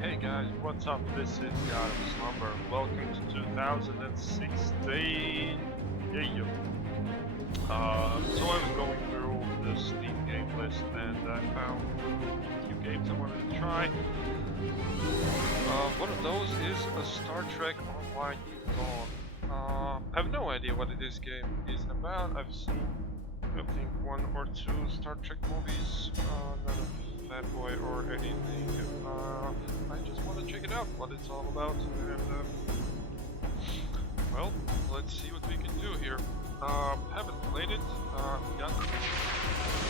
Hey guys, what's up? This is God of Slumber. Welcome to 2016. Yeah. So I was going through the Steam game list and I found a few games I wanted to try. One of those is a Star Trek Online New Dawn. I have no idea what this game is about. I've seen, I think, one or two Star Trek movies, none of Fanboy or anything. I just want to check it out, what it's all about, and well, let's see what we can do here. Haven't played it. Got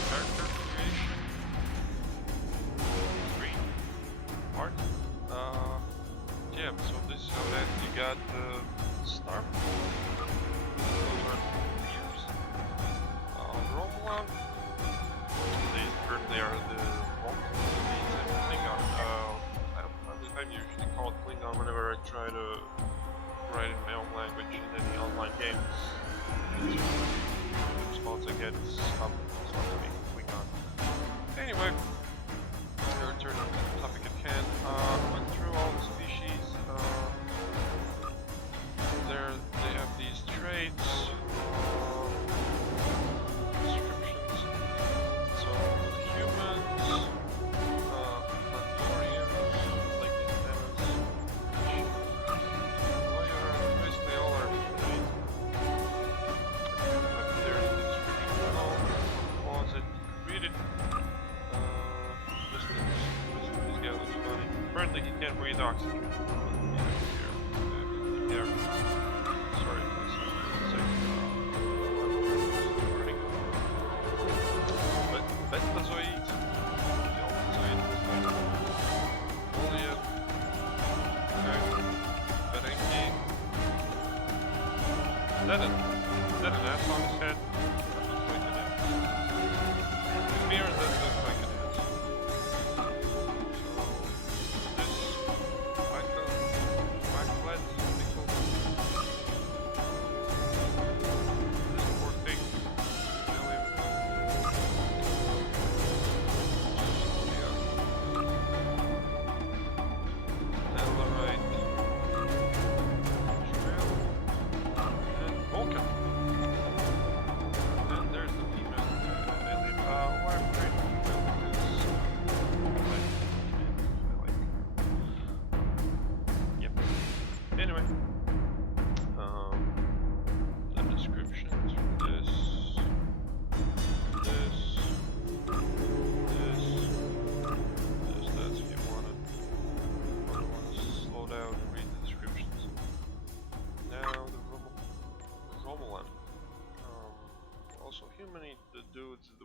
character creation, screen, art. Yeah. So this is how that you got the star. Those are years. Romulan. These currently are the Klingon. I usually call it Klingon whenever I try to write in my own language in any online games. The response I get is stop being Klingon. Anyway, return to the topic at hand. Went through all the species. They have these traits. Descriptions. So humans, Andorians, like these demos, basically all are traits. There's the description below. Pause it, read it. This guy looks funny. Apparently he can't breathe oxygen. Here. Sorry if I say warning. But Betazoid. Folia. Berenki. Is that an ass on his head? That looks like an ass. Mirror that looks like an ass.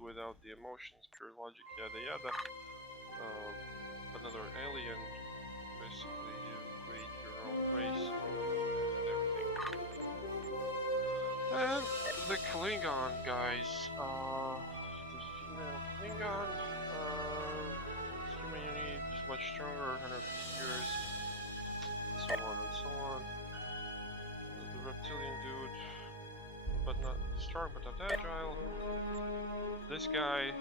Without the emotions, pure logic, yada yada. Another alien. Basically, you create your own race and everything. And the Klingon guys. The female Klingon. Human unit is much stronger, 150 years. So on and so on. The reptilian dude. But not strong, but not agile. This guy,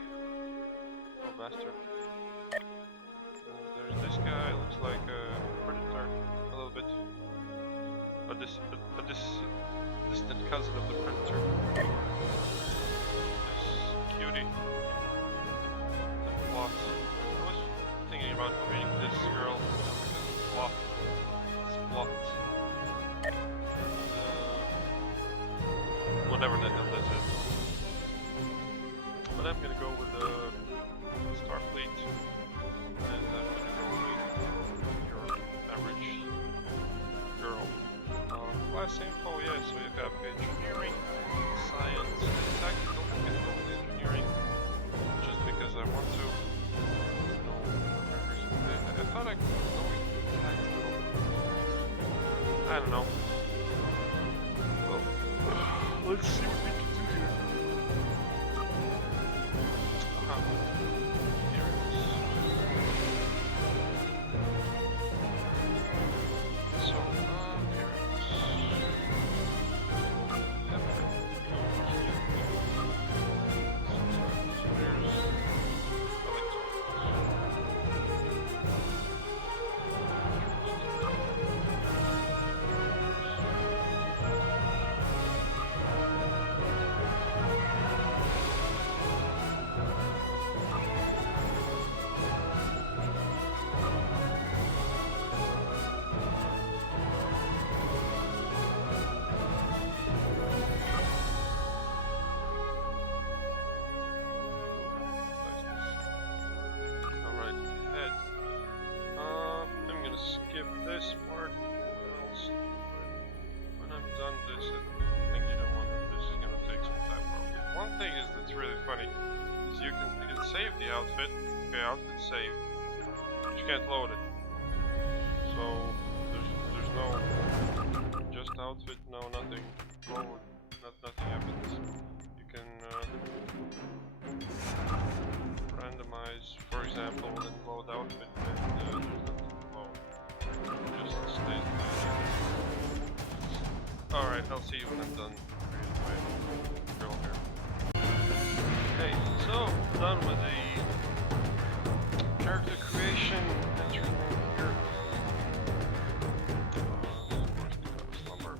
oh bastard. There's this guy, looks like a predator, a little bit. But this distant cousin of the predator. This cutie. The plot. I was thinking about creating this girl because it's plot. It's plot. Whatever the hell that is. But I'm gonna go with the Starfleet, and I'm gonna go with your average girl. Class info, yeah, so you have engineering, science, and tactical. I'm gonna go with engineering, just because I want to. No reason. I thought I could go with tactical. I don't know. Well, let's see what we can do here. Here it is. So, here it is. outfit. Okay, outfit saved. But you can't load it. So there's no just outfit, no nothing. Load, nothing happens. You can randomize, for example, and load outfit, and there's nothing load. Just stays there. Alright, I'll see you when I'm done. Drill here. Okay, so done with the character creation. Enter name here. Slumber.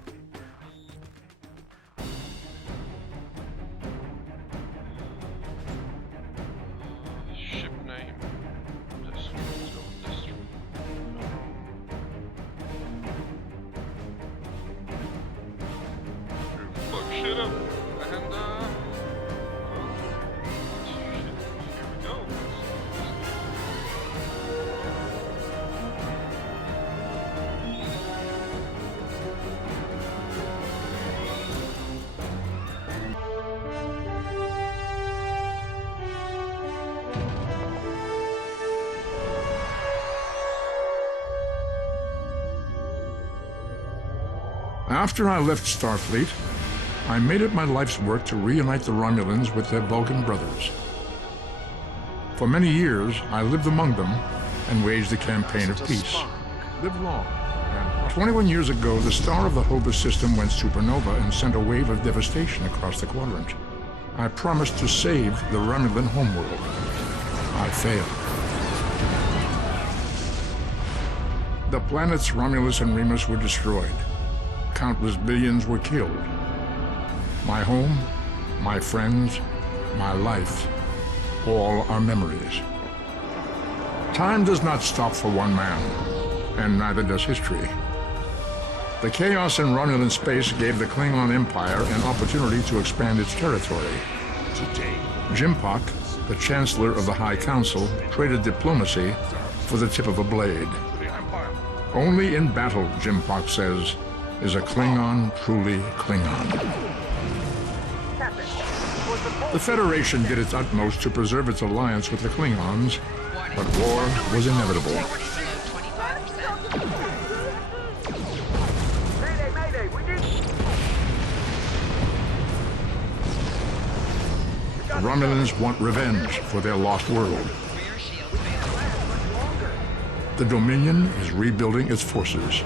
Ship name. This one. Let's go with this one. Fuck shit up. And well, shit. Here we go. After I left Starfleet, I made it my life's work to reunite the Romulans with their Vulcan brothers. For many years, I lived among them and waged a campaign of peace. Live long. And 21 years ago, the star of the Hova system went supernova and sent a wave of devastation across the quadrant. I promised to save the Romulan homeworld. I failed. The planets Romulus and Remus were destroyed. Countless billions were killed. My home, my friends, my life, all are memories. Time does not stop for one man, and neither does history. The chaos in Romulan space gave the Klingon Empire an opportunity to expand its territory. Today, Jimpak, the Chancellor of the High Council, traded diplomacy for the tip of a blade. Only in battle, Jimpak says, is a Klingon truly Klingon. The Federation did its utmost to preserve its alliance with the Klingons, but war was inevitable. The Romulans want revenge for their lost world. The Dominion is rebuilding its forces.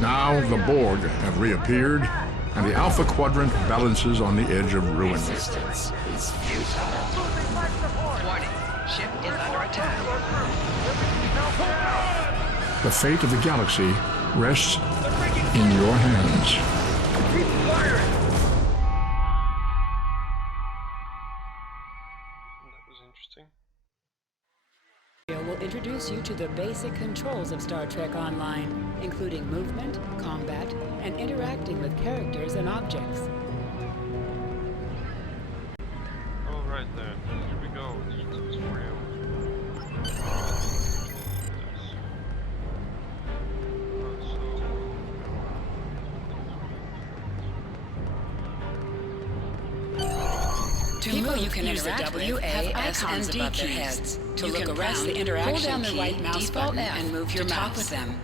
Now the Borg have reappeared, and the Alpha Quadrant balances on the edge of ruin. Warning, ship is under attack. The fate of the galaxy rests in your hands. That was interesting. Will introduce you to the basic controls of Star Trek Online, including movement, combat, and interacting with characters and objects. Oh, right there. Here we go. This is for you. People you can use the W, A, S, and D keys. To look around, the interaction hold down the right mouse button and move your mouse with them.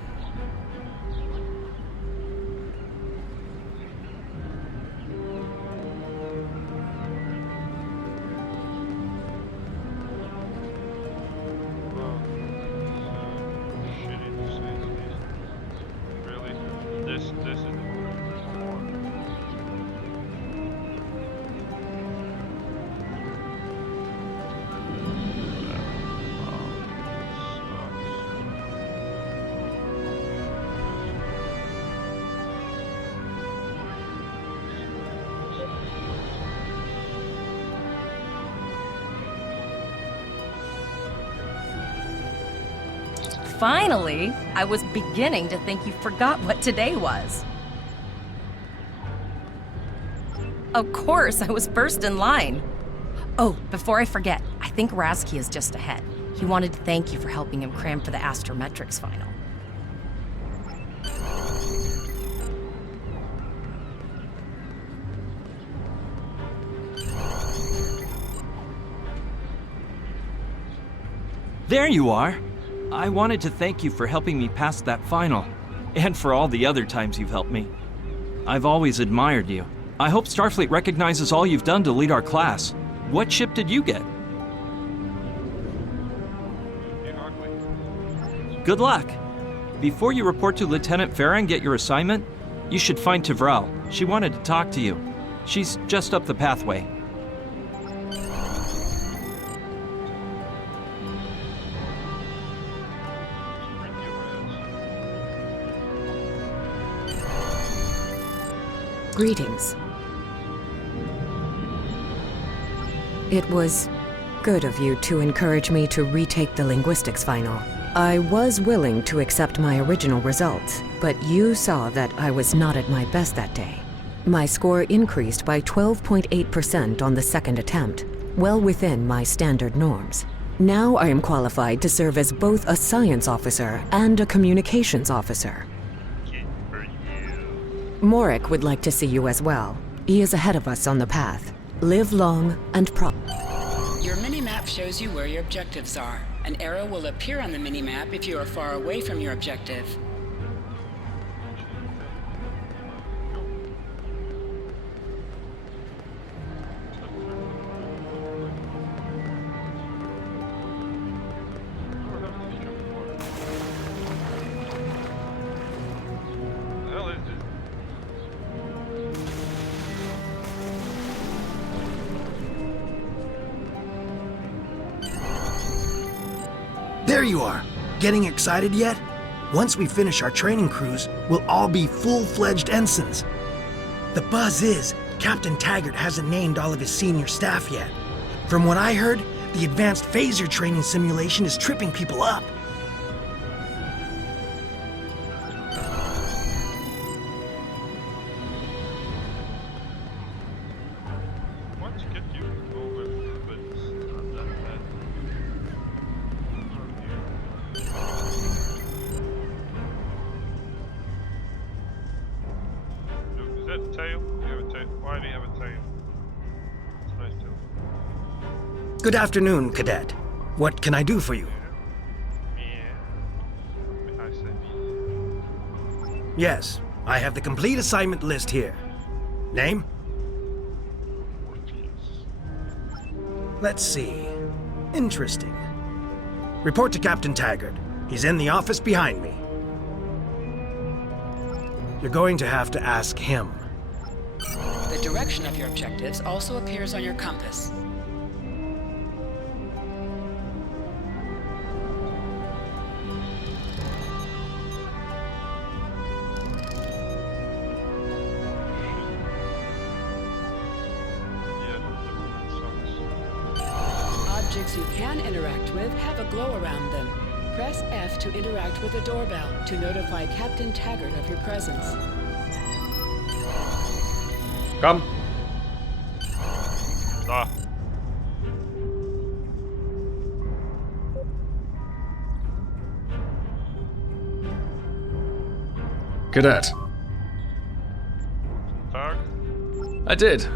Finally, I was beginning to think you forgot what today was. Of course, I was first in line. Oh, before I forget, I think Rasky is just ahead. He wanted to thank you for helping him cram for the Astrometrics final. There you are. I wanted to thank you for helping me pass that final, and for all the other times you've helped me. I've always admired you. I hope Starfleet recognizes all you've done to lead our class. What ship did you get? Good luck. Before you report to Lieutenant Farah and get your assignment, you should find Tvrel. She wanted to talk to you. She's just up the pathway. Greetings. It was good of you to encourage me to retake the linguistics final. I was willing to accept my original results, but you saw that I was not at my best that day. My score increased by 12.8% on the second attempt, well within my standard norms. Now I am qualified to serve as both a science officer and a communications officer. Morik would like to see you as well. He is ahead of us on the path. Live long and Your minimap shows you where your objectives are. An arrow will appear on the minimap if you are far away from your objective. There you are! Getting excited yet? Once we finish our training cruise, we'll all be full-fledged ensigns. The buzz is, Captain Taggart hasn't named all of his senior staff yet. From what I heard, the advanced phaser training simulation is tripping people up. Once you get you over, but it's not that bad. Is that a tail? You have a tail. Why do you have a tail? It's a nice tail. Good afternoon, Cadet. What can I do for you? Yeah. I said. Yes, I have the complete assignment list here. Name? Let's see. Interesting. Report to Captain Taggart. He's in the office behind me. You're going to have to ask him. The direction of your objectives also appears on your compass. Objects you can interact with have a glow around them. Press F to interact with a doorbell to notify Captain Taggart of your presence. Come. Ah. Cadet. Tag? I did.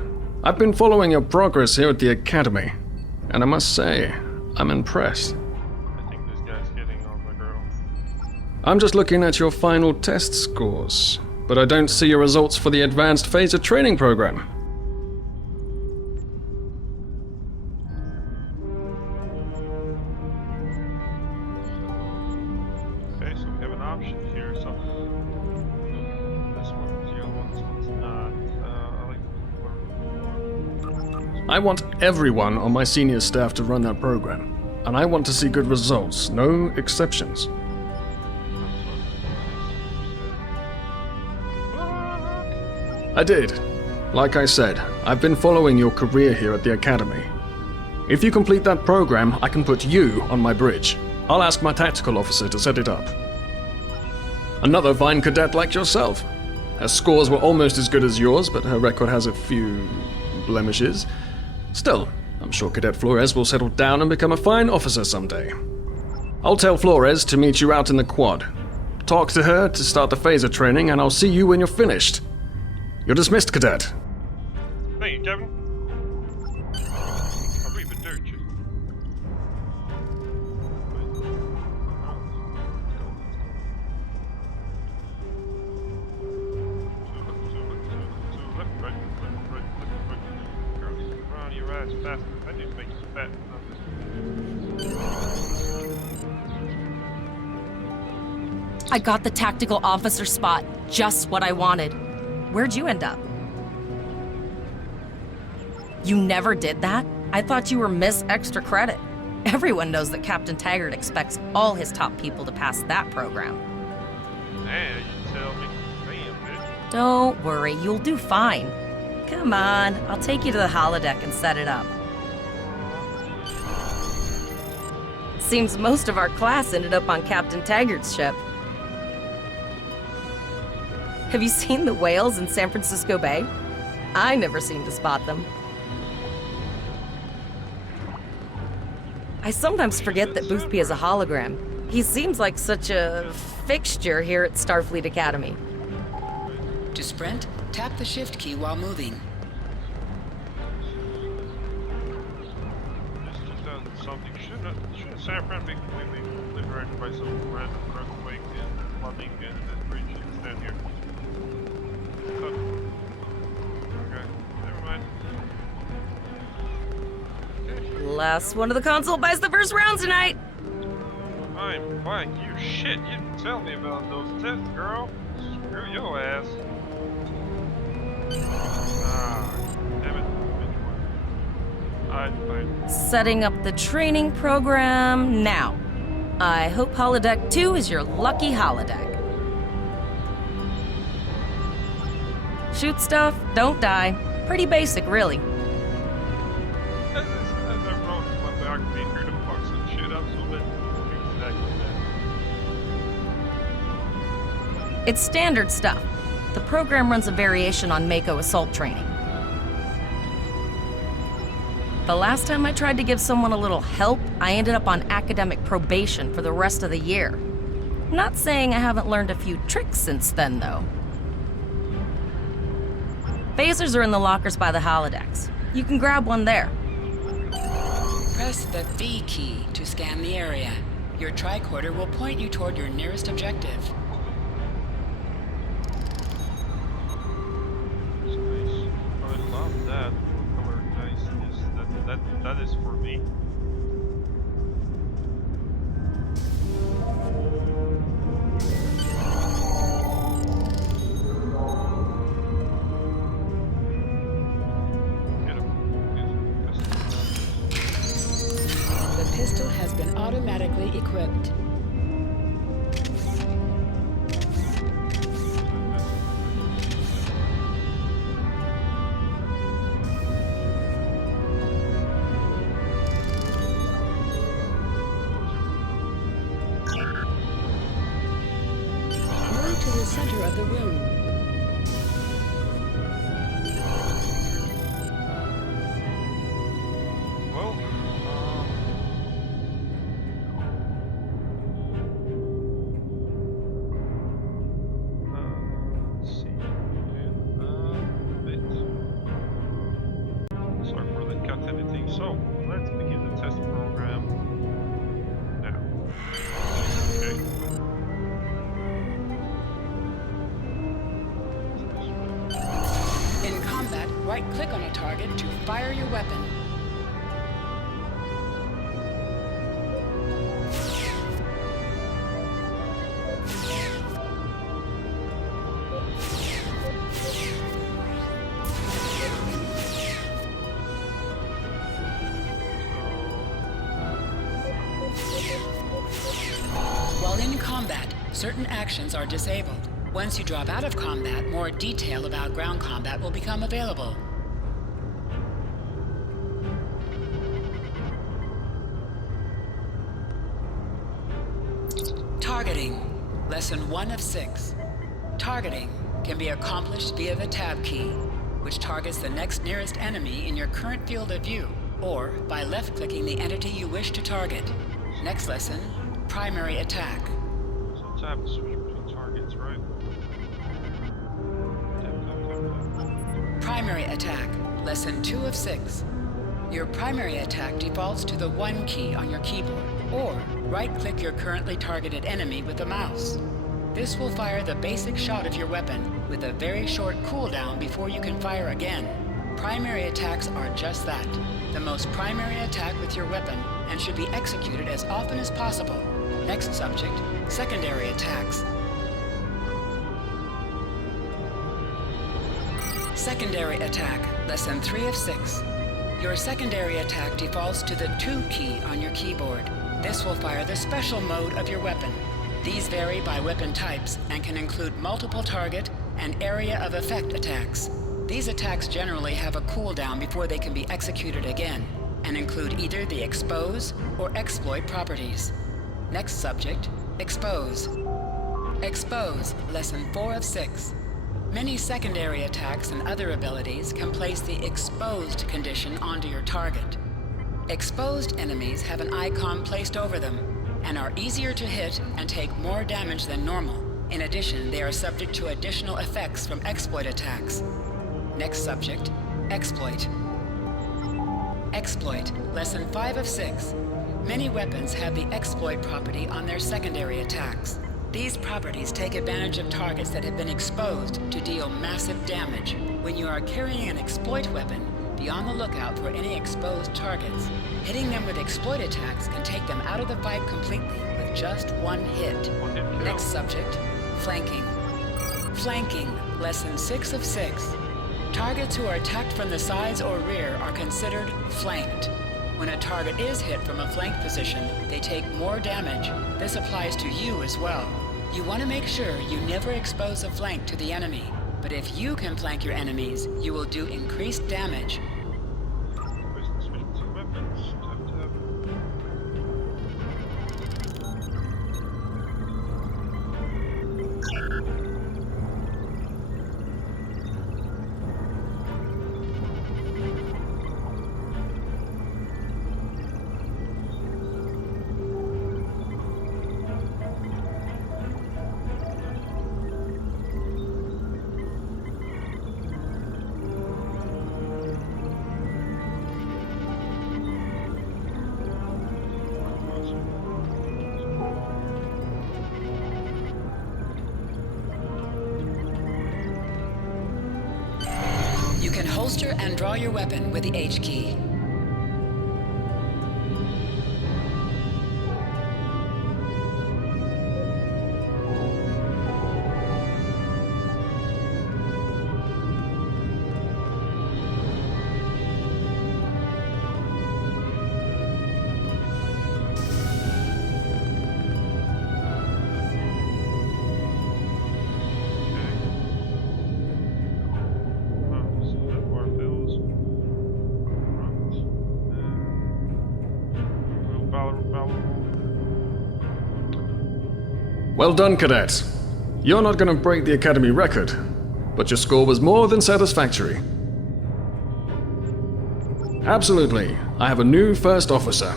I've been following your progress here at the Academy, and I must say, I'm impressed. I think this guy's hitting on the girl. I'm just looking at your final test scores, but I don't see your results for the Advanced Phaser Training Program. Okay, so we have an option here, so this one's the other one's not. I like I want everyone on my senior staff to run that program, and I want to see good results, no exceptions. I did. Like I said, I've been following your career here at the Academy. If you complete that program, I can put you on my bridge. I'll ask my tactical officer to set it up. Another fine cadet like yourself. Her scores were almost as good as yours, but her record has a few blemishes. Still, I'm sure Cadet Flores will settle down and become a fine officer someday. I'll tell Flores to meet you out in the quad. Talk to her to start the phaser training, and I'll see you when you're finished. You're dismissed, Cadet. Thank you, Kevin. I'll read the dirt, I got the tactical officer spot. Just what I wanted. Where'd you end up? You never did that? I thought you were Miss Extra Credit. Everyone knows that Captain Taggart expects all his top people to pass that program. Hey, you tell me. Damn, bitch. Don't worry, you'll do fine. Come on, I'll take you to the holodeck and set it up. Seems most of our class ended up on Captain Taggart's ship. Have you seen the whales in San Francisco Bay? I never seem to spot them. I sometimes forget that Boothby is a hologram. He seems like such a fixture here at Starfleet Academy. To sprint, tap the shift key while moving. Just done something. Shouldn't San Fran be completely liberated by some random earthquake and flooding and the bridge is down here? Okay, never mind. Last one of the console buys the first round tonight. I'm buying you shit. You didn't tell me about those tests, girl. Screw your ass. Ah, damn it. Which one? Fine. Setting up the training program now. I hope Holodeck 2 is your lucky holodeck. Shoot stuff, don't die. Pretty basic, really. As I wrote in my biography, here to fuck some shit up, so let's do exactly that. It's standard stuff. The program runs a variation on Mako assault training. The last time I tried to give someone a little help, I ended up on academic probation for the rest of the year. Not saying I haven't learned a few tricks since then, though. Phasers are in the lockers by the holodecks. You can grab one there. Press the V key to scan the area. Your tricorder will point you toward your nearest objective. It's nice. I love that. What color dice is that is for me. The pistol has been automatically equipped. Move to the center of the room. Well, let's see. Sorry for that cut anything. So, let's begin the test program now. Okay. In combat, right-click on a target to fire your weapon. While in combat, certain actions are disabled. Once you drop out of combat, more detail about ground combat will become available. Targeting. Lesson 1 of 6. Targeting can be accomplished via the tab key, which targets the next nearest enemy in your current field of view, or by left-clicking the entity you wish to target. Next lesson, primary attack. So tap to switch between targets, right? Tap. Primary attack, lesson 2 of 6. Your primary attack defaults to the 1 key on your keyboard, or right-click your currently targeted enemy with the mouse. This will fire the basic shot of your weapon, with a very short cooldown before you can fire again. Primary attacks are just that, the most primary attack with your weapon, and should be executed as often as possible. Next subject, secondary attacks. Secondary attack, lesson 3 of 6. Your secondary attack defaults to the 2 key on your keyboard. This will fire the special mode of your weapon. These vary by weapon types and can include multiple target and area of effect attacks. These attacks generally have a cooldown before they can be executed again, and include either the expose or exploit properties. Next subject, expose. Expose, lesson 4 of 6. Many secondary attacks and other abilities can place the exposed condition onto your target. Exposed enemies have an icon placed over them and are easier to hit and take more damage than normal. In addition, they are subject to additional effects from exploit attacks. Next subject, exploit. Exploit, lesson 5 of 6. Many weapons have the exploit property on their secondary attacks. These properties take advantage of targets that have been exposed to deal massive damage. When you are carrying an exploit weapon, be on the lookout for any exposed targets. Hitting them with exploit attacks can take them out of the fight completely with just one hit. Next subject, flanking. Flanking, lesson 6 of 6. Targets who are attacked from the sides or rear are considered flanked. When a target is hit from a flank position, they take more damage. This applies to you as well. You want to make sure you never expose a flank to the enemy, but if you can flank your enemies, you will do increased damage. You can holster and draw your weapon with the H key. Well done, Cadet. You're not going to break the Academy record, but your score was more than satisfactory. Absolutely. I have a new first officer.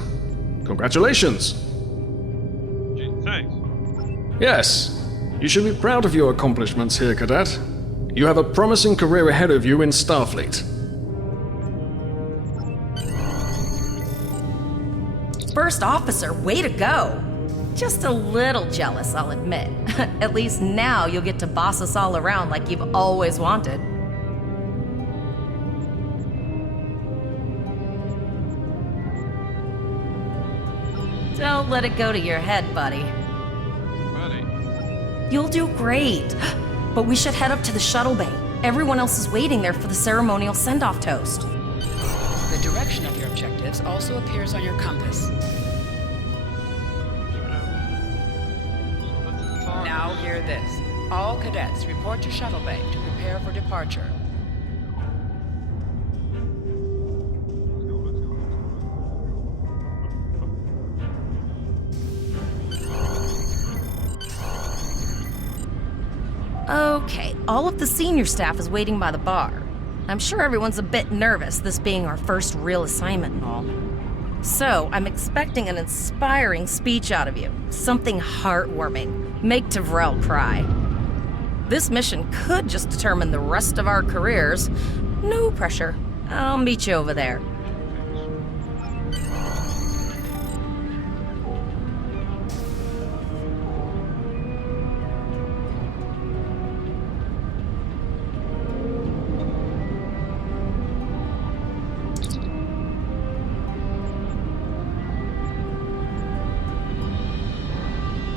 Congratulations. Gee, thanks. Yes, you should be proud of your accomplishments here, Cadet. You have a promising career ahead of you in Starfleet. First officer, way to go! Just a little jealous, I'll admit. At least now you'll get to boss us all around like you've always wanted. Don't let it go to your head, buddy. Buddy. You'll do great. But we should head up to the shuttle bay. Everyone else is waiting there for the ceremonial send-off toast. The direction of your objectives also appears on your compass. Now hear this. All cadets report to Shuttle Bay to prepare for departure. Okay, all of the senior staff is waiting by the bar. I'm sure everyone's a bit nervous, this being our first real assignment and all. So, I'm expecting an inspiring speech out of you. Something heartwarming. Make Tavrel cry. This mission could just determine the rest of our careers. No pressure. I'll meet you over there.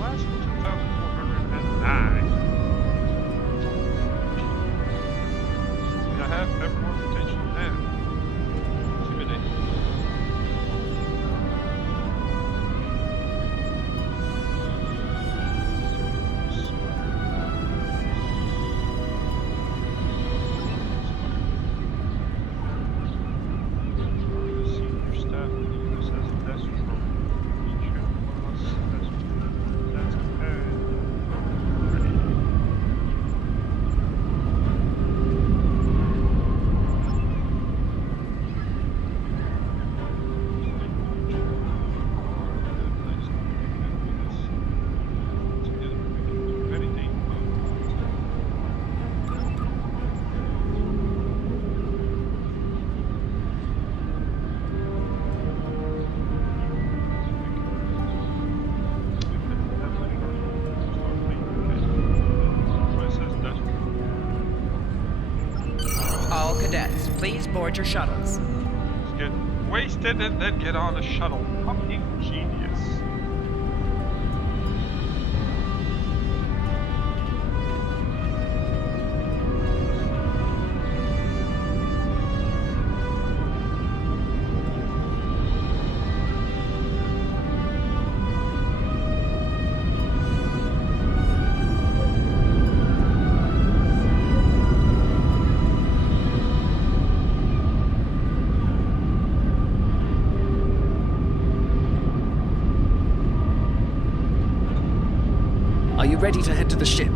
Last 2,409. I have Please board your shuttles. Let's get wasted and then get on a shuttle. Fucking genius. Are you ready to head to the ship?